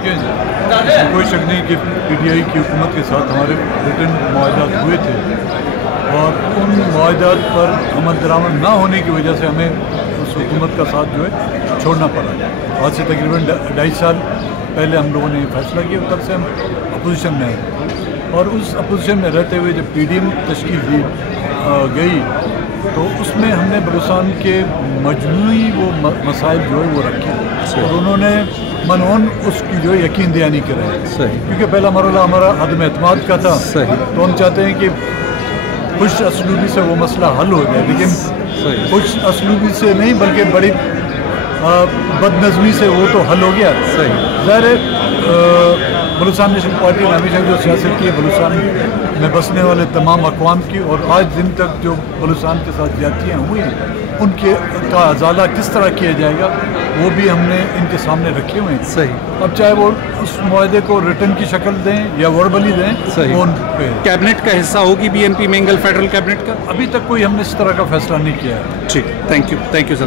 देखें, कोई शक नहीं कि PTI की हुकूमत के साथ हमारे रिटर्न मुआहदात हुए थे और उन मुआहदात पर अमल दरामद ना होने की वजह से हमें उस हुकूमत का साथ जो है छोड़ना पड़ा। आज से तकरीबन 2.5 साल पहले हम लोगों ने फैसला किया, तब से हम अपोजिशन में हैं और उस अपोजिशन में रहते हुए जब PDM तश्कील दी गई तो उसमें हमने बलूचिस्तान के मजमूई वो मसाइल जो है वो रखे और उन्होंने मनोन उसकी जो यकीन दहानी कराई। क्योंकि पहला मरहला हमारा अदम एतमाद का था, तो हम चाहते हैं कि खुश असलूबी से वो मसला हल हो जाए, लेकिन खुश असलूबी से नहीं बल्कि बड़ी बदनज़मी से वो तो हल हो गया। ज़ाहिर है बलूचिस्तान नेशनल पार्टी ने हमेशा जो सियासत की है बलूचिस्तान में बसने वाले तमाम अक़वाम की, और आज दिन तक जो बलूचिस्तान के साथ ज़्यादतियाँ हुई उनके का अजाला किस तरह किया जाएगा वो भी हमने इनके सामने रखे हुए हैं। अब चाहे वो उस मुआहदे को रिटर्न की शक्ल दें या वर्बली दें, वो उन पे कैबिनेट का हिस्सा होगी BNP मेंगल फेडरल कैबिनेट का। अभी तक कोई हमने इस तरह का फैसला नहीं किया है। ठीक, थैंक यू सर।